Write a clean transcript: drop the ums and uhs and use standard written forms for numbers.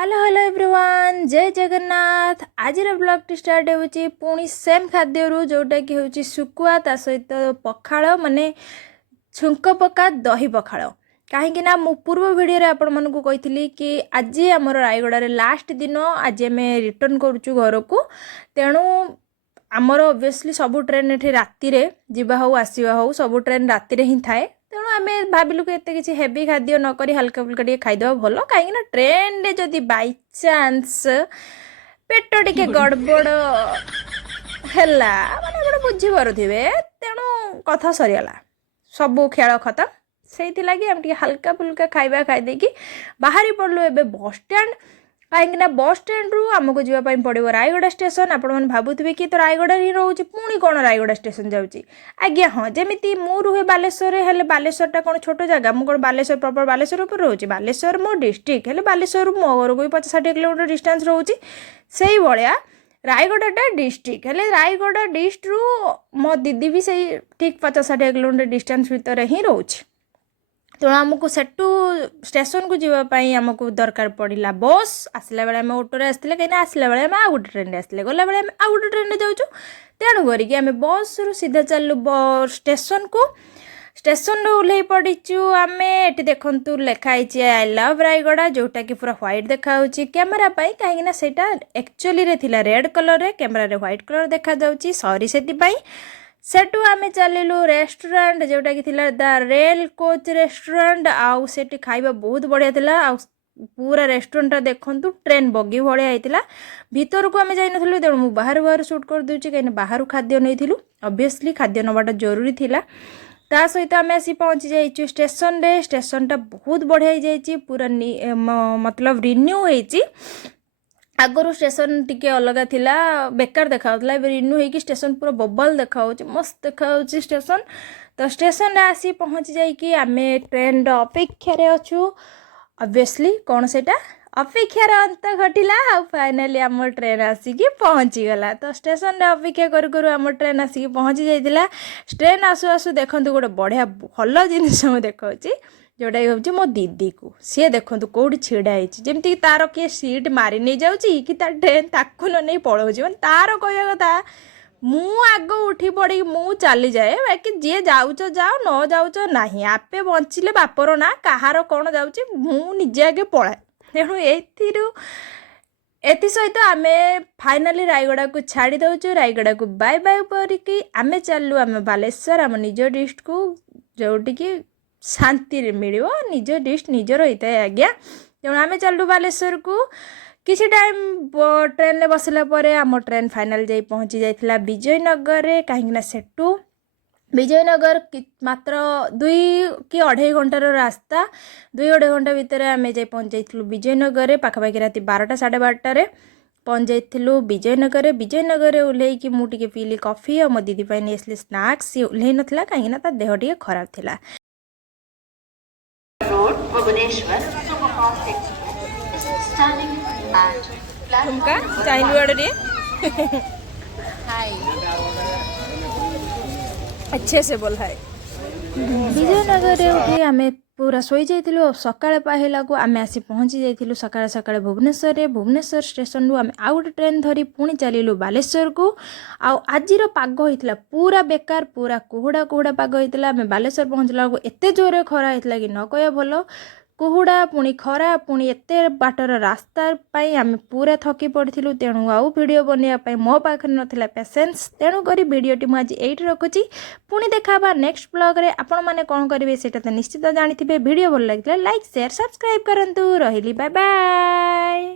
Hello hello everyone जय जगन्नाथ आज blog T start होची पुणी सेम खाद्य जोटा कि होची सुकुआ ता सहित पखाड़ माने छुंक पका दही पखाड़ कहीं ना मु पूर्व वीडियो आपण मानक कही कि आज आमर रायगड़ा लास्ट दिन आज आम रिटर्न करुचु घर को तेणु आमर ऑब्वियसली सबू ट्रेन ये राति जावा हो आसवा हो सबू ट्रेन राति ही थाए तेणु आम भाविलु कि एत किसी हेवी खाद्य नक हल्का फुल्का टे खाईदे भल कहीं ट्रेन रे जदि बाई चांस पेट टिके गड़बड़ हैला माने आपण बुझी पारुथिबे तेणु कथा सरीगला सबू खेल खत्म से लगी आम टे हल्का फुल्का खाଇବା खाई कि बाहरी पड़लु एबे बस स्टैंड कहीं बस स्टैंड रु आमको जावाई पड़ो रायगड़ा स्टेशन आपण भावुवे कि तो रायगड़ा ही रोचे पुणी कौन रायगड़ा स्टेशन जाऊँगी आज्ञा हाँ जमी मु रुहे बालेश्वर हेले बालेश्वरटा कौन छोट जगह मुझे बालेश्वर प्रॉपर बालेश्वर उपर रोचे बालेश्वर मो डिस्ट्रिक्ट हेले बालेश्वर मो घर को 50-60 किलोमीटर डिस्टेंस रोचे से भाया रायगड़ाटा डिस्ट्रिक्ट हेले रायगड़ा डिस्ट्रिक्ट रु मो दीदी भी से ठीक 50-60 किलोमीटर डिस्टेंस भितर ही रोचे तेणु आमको सेठू स्टेशन को जावाई आमको दरकार पड़ा बस आसला बेले आम ऑटो आसते कहीं आसला बेले आम आउ गोटे ट्रेन आसले गला बेले आम आउ गोटे ट्रेन जाऊँ तेणु करके आम बस रु सीधा चलू स्टेशन को स्टेशन ओह्ल पड़ीचु आम ये देखु लिखाई आई लव रायगड़ा जोटा कि पूरा व्हाइट देखा कैमेरा कहीं सेटा एक्चुअली रेड कलर रे कैमेरा व्हाइट कलर देखा सॉरी से सेठू आम चलू रेस्टोरेंट जोटा कि द रेल कोच रेस्टोरेंट आउ सेठी खाइबा बहुत बढ़िया थिला आउ पूरा रेस्टोरेंट देखु ट्रेन बगी भाया होता भीतर को आम जाइन तेणु मुझे बाहर बाहर सुट कर दूची कहीं बाहर खाद्य नहीं ऑब्वियसली खाद्य नवाटा जरूरी थिला ता सहित आम आसी पहुँची जाइए स्टेशन रे स्टेशनटा बहुत बढ़िया जाइए पूरा मतलब रिन्यू होइची आगुरी स्टेशन टिके अलग थिला बेकार देखा रिन्यू होगी स्टेशन पूरा बबल देखा मस्त देखा स्टेशन तो स्टेशन रे आसी पहुँची जाइए आम ट्रेन अपेक्षार अच्छु ऑब्वियसली कौन से अपेक्षार अंत घटिला आ फाइनाली आम ट्रेन आसिकी पहुँची गला तो स्टेशन रे अपेक्षा करू आम ट्रेन आसिकी पहुँची जाइला ट्रेन आसु आसु देखंतु गोटे बढ़िया भल जिनिस देखा जोटा हूँ मो दीदी को सी देखो कौटी छिड़ा जमी तार किए सीट मारी नहीं जाऊँगी कि ट्रेन ताकू न नहीं पलाऊँ मैं तार कह कथा मु आग उठी पड़ी मु चली जाए बाकी जी जाऊच जाओ न जाऊच ना आपे बंचिले बापर ना कହାର कौन जाऊँगी मु निजे आगे पलाए तेणु एथि सहित आम फाइनाली रायगड़ा को छाड़ी दौचु रायगड़ा को बाय बाय करके आम चलू आम बालेश्वर आम निज डिस्ट्रिक्ट को जोटिकी शांति मिल निज डिस्ट निजर होता है आज्ञा तेणु आम चलू बालेश्वर को किसी टाइम ट्रेन में बसला आम ट्रेन फाइनाल जा पहुँची जाइला विजयनगर रे कहीं सेठू विजयनगर मात्र 2 कि 2.5 घंटार रास्ता 2-2.5 घंटा भितर आम जा पहुँच जाइलु विजयनगर पाखापाखि राति 12-12:30 पहुँच जाइलु विजयनगर विजयनगर ओह्लैकी मुझे पीली कॉफी और मो दीदी नहीं आसली स्नाक्स सी ओह्लै ना कहीं देह टे खराब थिला Bhubaneswar superfast express starting at तुमका चाइल्ड वार्ड हाय अच्छे से बोल हाय विजयनगर उठे आम पूरा शोई जाइलु सकाଳେ पाहिला को आम आसी पहुँची जाइलु सकाळे सकाळे भुवनेश्वर स्टेशन रु आम आउ गोटे ट्रेन धरी पुणी चलिलु बालेश्वर को आजिर पाग होइतिला पूरा बेकार पूरा कुहुड़ा कुहुड़ा पाग होइतिला आम बालेश्वर पहुँचला को एते जोरे खरा होइतिला कि न कहया भल कुहुड़ा पुणी खरा पुणी एते बाटर रास्ता पाई आम पूरा थकी पड़िथिलु तेणु आउ वीडियो बनैया मो पाखे नथिला पेशेंस तेणु करी वीडियोटी मुझे एइठी रखुची पुणी देखा नेक्स्ट ब्लॉग रे आपण माने कोन करिवे सेटा तो निश्चित जानिथिबे वीडियो भल लागिला लाइक शेयर सब्सक्राइब करंतु रहिली बाय बाय।